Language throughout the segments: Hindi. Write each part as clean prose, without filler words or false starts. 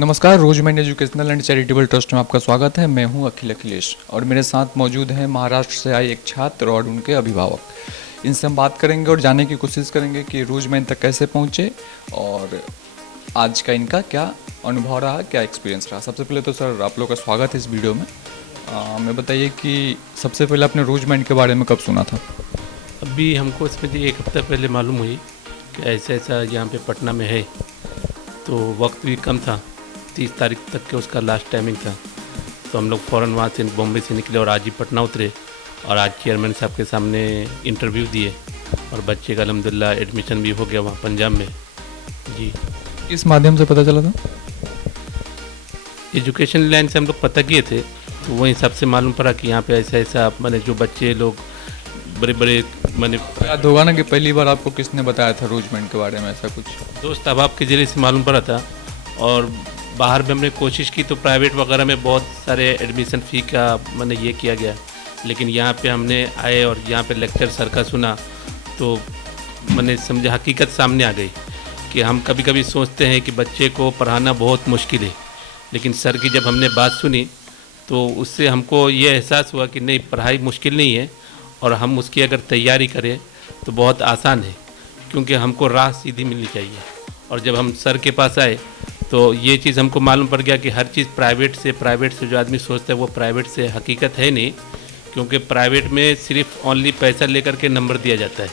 नमस्कार, रोजमैन एजुकेशनल एंड चैरिटेबल ट्रस्ट में आपका स्वागत है। मैं हूं अखिलेश और मेरे साथ मौजूद हैं महाराष्ट्र से आए एक छात्र और उनके अभिभावक। इनसे हम बात करेंगे और जानने की कोशिश करेंगे कि रोजमैन तक कैसे पहुंचे और आज का इनका क्या अनुभव रहा, क्या एक्सपीरियंस रहा। सबसे पहले तो सर आप लोग का स्वागत है इस वीडियो में। हमें बताइए कि सबसे पहले आपने रोजमैन के बारे में कब सुना था? अभी हमको इसमें एक हफ्ता पहले मालूम हुई कि ऐसा ऐसा यहाँ पे पटना में है। तो वक्त भी कम था, 30 तारीख तक के उसका लास्ट टाइमिंग था। तो हम लोग फ़ौरन वहाँ से बॉम्बे से निकले और आज ही पटना उतरे और आज चेयरमैन साहब के सामने इंटरव्यू दिए और बच्चे का अल्हम्दुलिल्लाह एडमिशन भी हो गया वहाँ पंजाब में। जी, किस माध्यम से पता चला था? एजुकेशन लाइन से हम लोग पता किए थे, तो वही सबसे मालूम पड़ा कि यहाँ पे ऐसा ऐसा मैंने जो बच्चे लोग बड़े बड़े मैंने याद होगा ना कि पहली बार आपको किसने बताया था रोजमैन के बारे में? ऐसा कुछ दोस्त अहबाब के जरिए से मालूम पड़ा था। और बाहर में हमने कोशिश की तो प्राइवेट वगैरह में बहुत सारे एडमिशन फ़ी का मैंने ये किया गया, लेकिन यहाँ पे हमने आए और यहाँ पे लेक्चर सर का सुना तो मैंने समझा हकीकत सामने आ गई कि हम कभी कभी सोचते हैं कि बच्चे को पढ़ाना बहुत मुश्किल है, लेकिन सर की जब हमने बात सुनी तो उससे हमको ये एहसास हुआ कि नहीं, पढ़ाई मुश्किल नहीं है और हम उसकी अगर तैयारी करें तो बहुत आसान है, क्योंकि हमको राह सीधी मिलनी चाहिए। और जब हम सर के पास आए तो ये चीज़ हमको मालूम पड़ गया कि हर चीज़ प्राइवेट से जो आदमी सोचता है वो प्राइवेट से हकीकत है नहीं, क्योंकि प्राइवेट में सिर्फ ओनली पैसा लेकर के नंबर दिया जाता है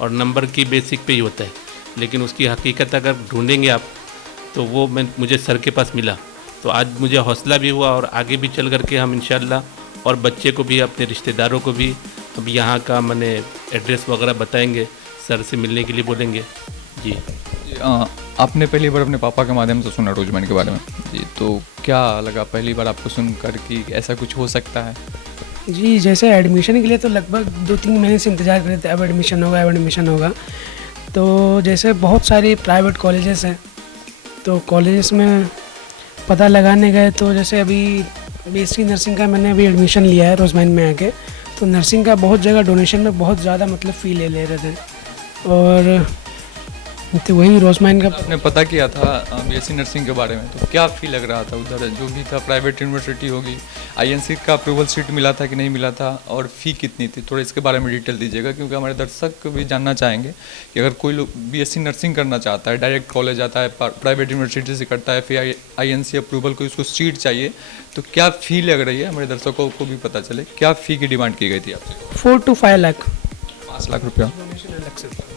और नंबर की बेसिक पे ही होता है, लेकिन उसकी हकीकत अगर ढूंढेंगे आप तो वो मुझे सर के पास मिला। तो आज मुझे हौसला भी हुआ और आगे भी चल करके हम इंशाल्लाह और बच्चे को भी अपने रिश्तेदारों को भी अब यहाँ का मैंने एड्रेस वगैरह बताएंगे, सर से मिलने के लिए बोलेंगे। जी, आपने पहली बार अपने पापा के माध्यम से सुना रोजमैन के बारे में जी, तो क्या लगा पहली बार आपको सुनकर कि ऐसा कुछ हो सकता है? जी, जैसे एडमिशन के लिए तो लगभग 2-3 महीने से इंतज़ार कर रहे थे, अब एडमिशन होगा, अब एडमिशन होगा। तो जैसे बहुत सारे प्राइवेट कॉलेजेस हैं, तो कॉलेजेस में पता लगाने गए तो जैसे अभी बीएससी नर्सिंग का मैंने अभी एडमिशन लिया है रोजमैन में आके। तो नर्सिंग का बहुत जगह डोनेशन में बहुत ज़्यादा मतलब फ़ी ले रहे थे, और तो वही रोजमैन का आपने पता किया था बीएससी नर्सिंग के बारे में, तो क्या फी लग रहा था उधर? जो भी था प्राइवेट यूनिवर्सिटी होगी, आईएनसी का अप्रूवल सीट मिला था कि नहीं मिला था और फ़ी कितनी थी? थोड़ा इसके बारे में डिटेल दीजिएगा, क्योंकि हमारे दर्शक भी जानना चाहेंगे कि अगर कोई लोग बीएससी नर्सिंग करना चाहता है, डायरेक्ट कॉलेज आता है, प्राइवेट यूनिवर्सिटी से करता है, फिर आईएनसी अप्रूवल को उसको सीट चाहिए, तो क्या फ़ी लग रही है? हमारे दर्शकों को भी पता चले क्या फ़ी की डिमांड की गई थी आपसे? 4 to 5 लाख 5 लाख रुपया। डोनेशन अलग से।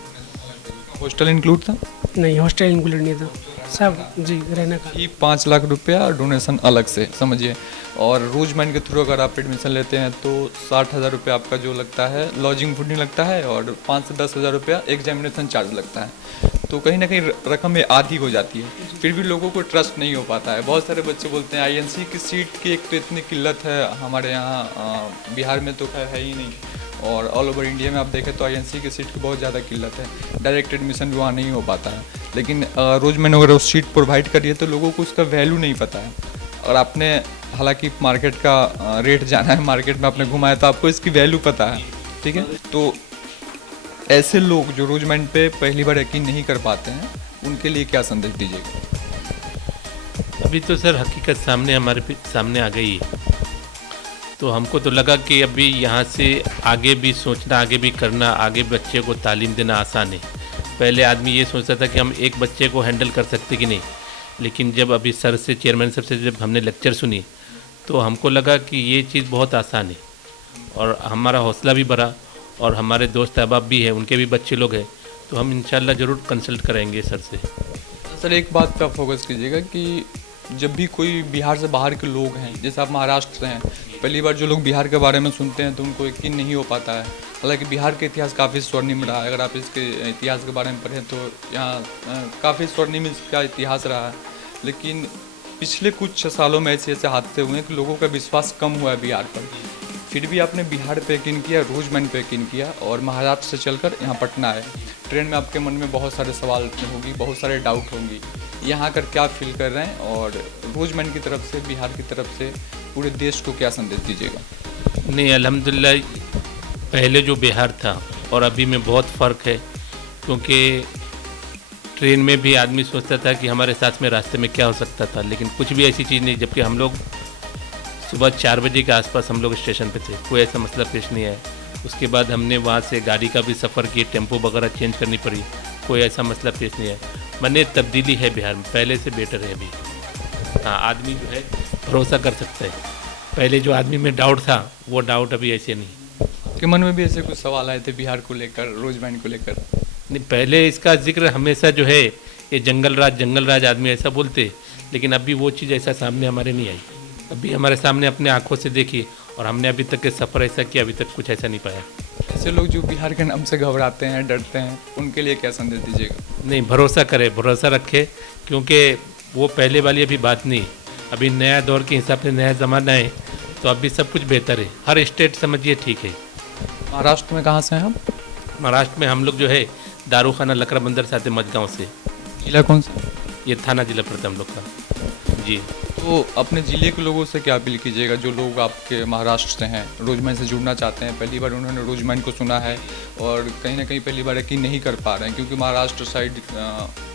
हॉस्टल इंक्लूड था? नहीं, हॉस्टल इंक्लूड नहीं था, सब जी रहने का। फी 5 लाख रुपया, डोनेशन अलग से, समझिए। और रोजमैन के थ्रू अगर आप एडमिशन लेते हैं तो 60,000 रुपया आपका जो लगता है लॉजिंग फूडिंग लगता है और 5 से 10,000 रुपया एग्जामिनेशन चार्ज लगता है। तो कहीं ना कहीं रकम में आधी हो जाती है, फिर भी लोगों को ट्रस्ट नहीं हो पाता है। बहुत सारे बच्चे बोलते हैं आईएनसी की सीट की एक तो इतनी किल्लत है हमारे यहाँ बिहार में तो खैर है ही नहीं, और ऑल ओवर इंडिया में आप देखें तो आईएनसी की सीट की बहुत ज़्यादा किल्लत है, डायरेक्ट एडमिशन भी वहाँ नहीं हो पाता है। लेकिन रोजमैन अगर उस सीट प्रोवाइड करिए तो लोगों को उसका वैल्यू नहीं पता है। और आपने हालांकि मार्केट का रेट जाना है, मार्केट में आपने घुमाया तो आपको इसकी वैल्यू पता है, ठीक है। तो ऐसे लोग जो रोजमैन पे पहली बार यकीन नहीं कर पाते हैं, उनके लिए क्या संदेश दीजिएगा? अभी तो सर हकीकत हमारे सामने आ गई है, तो हमको तो लगा कि अभी यहाँ से आगे भी सोचना, आगे भी करना, आगे बच्चे को तालीम देना आसान है। पहले आदमी ये सोचता था कि हम एक बच्चे को हैंडल कर सकते कि नहीं, लेकिन जब अभी सर से, चेयरमैन सर से जब हमने लेक्चर सुनी तो हमको लगा कि ये चीज़ बहुत आसान है और हमारा हौसला भी बढ़ा। और हमारे दोस्त अहबाब भी हैं, उनके भी बच्चे लोग हैं, तो हम इंशाल्लाह ज़रूर कंसल्ट करेंगे सर से। सर एक बात पे आप फोकस कीजिएगा कि जब भी कोई बिहार से बाहर के लोग हैं, जैसे आप महाराष्ट्र से हैं, पहली बार जो लोग बिहार के बारे में सुनते हैं तो उनको यकीन नहीं हो पाता है। हालांकि बिहार का इतिहास काफ़ी स्वर्णिम रहा है, अगर आप इसके इतिहास के बारे में पढ़ें तो यहाँ काफ़ी स्वर्णिम इसका इतिहास रहा है। लेकिन पिछले कुछ सालों में ऐसे ऐसे हादसे हुए हैं कि लोगों का विश्वास कम हुआ है बिहार पर। फिर भी आपने बिहार पे यकीन किया, रोजमैन पे यकीन किया और महाराष्ट्र से चलकर यहाँ पटना आए। ट्रेन में आपके मन में बहुत सारे सवाल होंगी, बहुत सारे डाउट होंगी, यहाँ आकर क्या फील कर रहे हैं और रोजमैन की तरफ से, बिहार की तरफ से पूरे देश को क्या संदेश दीजिएगा? नहीं, अल्हम्दुलिल्लाह पहले जो बिहार था और अभी में बहुत फ़र्क है, क्योंकि ट्रेन में भी आदमी सोचता था कि हमारे साथ में रास्ते में क्या हो सकता था, लेकिन कुछ भी ऐसी चीज़ नहीं। जबकि हम लोग सुबह 4 बजे के आसपास हम लोग स्टेशन पे थे, कोई ऐसा मसला पेश नहीं आया। उसके बाद हमने वहाँ से गाड़ी का भी सफ़र किया, टेम्पो वगैरह चेंज करनी पड़ी, कोई ऐसा मसला पेश नहीं आया। मैंने तब्दीली है बिहार में, पहले से बेटर है अभी। हाँ, आदमी जो है भरोसा कर सकता है। पहले जो आदमी में डाउट था वो डाउट अभी ऐसे नहीं। आपके मन में भी ऐसे कुछ सवाल आए थे बिहार को लेकर, रोज बैंड को लेकर? नहीं, पहले इसका जिक्र हमेशा जो है ये जंगल राज आदमी ऐसा बोलते, लेकिन अभी वो चीज़ ऐसा सामने हमारे नहीं आई। अभी हमारे सामने अपने आंखों से देखी और हमने अभी तक के सफ़र ऐसा किया, अभी तक कुछ ऐसा नहीं पाया। ऐसे लोग जो बिहार के नाम से घबराते हैं, डरते हैं, उनके लिए क्या संदेश दीजिएगा? नहीं, भरोसा करे, भरोसा रखे, क्योंकि वो पहले वाली अभी बात नहीं। अभी नया दौर के हिसाब से नया ज़माना है, तो अभी सब कुछ बेहतर है। हर स्टेट समझिए ठीक है। महाराष्ट्र में कहाँ से हैं आप? महाराष्ट्र में हम लोग जो है दारूखाना लकड़ा बंदर साथ मजगाँव से। जिला कौन सा? ये थाना जिला पड़ता है हम लोग का जी। तो अपने ज़िले के लोगों से क्या अपील कीजिएगा, जो लोग आपके महाराष्ट्र से हैं, रोजमैन से जुड़ना चाहते हैं, पहली बार उन्होंने रोजमैन को सुना है और कहीं ना कहीं पहली बार यकीन नहीं कर पा रहे हैं, क्योंकि महाराष्ट्र साइड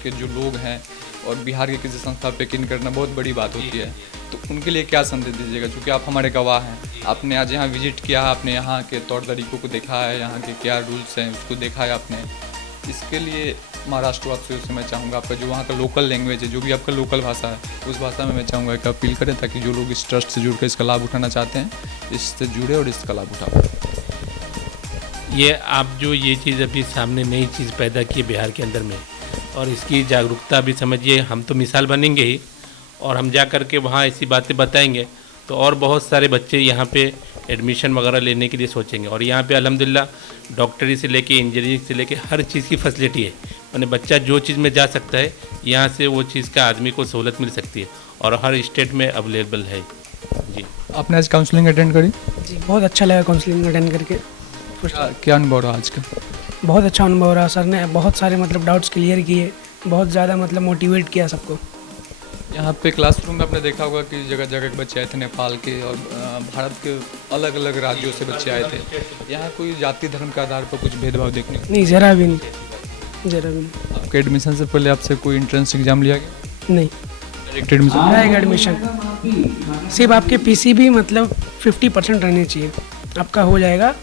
के जो लोग हैं और बिहार के किसी संस्था पे यकीन करना बहुत बड़ी बात होती है, तो उनके लिए क्या संदेश दीजिएगा? क्योंकि आप हमारे गवाह हैं, आपने आज यहाँ विजिट किया है, आपने यहाँ के तौर तरीक़ों को देखा है, यहाँ के क्या रूल्स हैं उसको देखा है आपने। इसके लिए महाराष्ट्रवासियों से मैं चाहूँगा, आपका जो वहाँ का लोकल लैंग्वेज है, जो भी आपका लोकल भाषा है, उस भाषा में मैं चाहूँगा कि अपील करें, ताकि जो लोग इस ट्रस्ट से जुड़ कर इसका लाभ उठाना चाहते हैं, इससे जुड़े और इसका लाभ उठा पाएं। ये आप जो ये चीज़ अभी सामने नई चीज़ पैदा की बिहार के अंदर में, और इसकी जागरूकता भी समझिए, हम तो मिसाल बनेंगे ही, और हम जा कर के वहाँ ऐसी बातें बताएंगे तो और बहुत सारे बच्चे यहाँ पे एडमिशन वगैरह लेने के लिए सोचेंगे। और यहाँ पे अल्हम्दुलिल्लाह डॉक्टरी से लेके इंजीनियरिंग से लेके हर चीज़ की फैसिलिटी है। मैंने बच्चा जो चीज़ में जा सकता है, यहाँ से वो चीज़ का आदमी को सहूलत मिल सकती है, और हर स्टेट में अवेलेबल है जी। आपने आज काउंसलिंग अटेंड करी? जी, बहुत अच्छा लगा काउंसलिंग अटेंड करके। क्या अनुभव रहा आज का? बहुत अच्छा अनुभव रहा। सर ने बहुत सारे मतलब डाउट्स क्लियर किए, बहुत ज़्यादा मतलब मोटिवेट किया सबको। यहाँ पे क्लासरूम में आपने देखा होगा कि जगह जगह के बच्चे आए थे, नेपाल के और भारत के अलग अलग राज्यों से बच्चे आए थे। यहाँ कोई जाति धर्म के आधार पर कुछ भेदभाव देखने को नहीं, ज़रा भी नहीं, ज़रा भी नहीं। आपके एडमिशन से पहले आपसे कोई एंट्रेंस एग्जाम लिया गया? नहीं, डायरेक्ट एडमिशन? Direct admission. सिर्फ आपके पीसी भी मतलब 50% रहने चाहिए, आपका हो जाएगा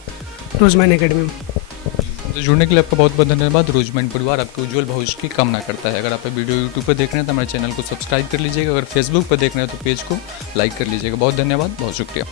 रोजमैन एकेडमी में। तो जुड़ने के लिए आपका बहुत बहुत धन्यवाद। रोजमैन परिवार आपके उज्जवल भविष्य की कामना करता है। अगर आप वीडियो यूट्यूब पर देख रहे हैं तो हमारे चैनल को सब्सक्राइब कर लीजिएगा। अगर फेसबुक पर देख रहे हैं तो पेज को लाइक कर लीजिएगा। बहुत धन्यवाद, बहुत शुक्रिया।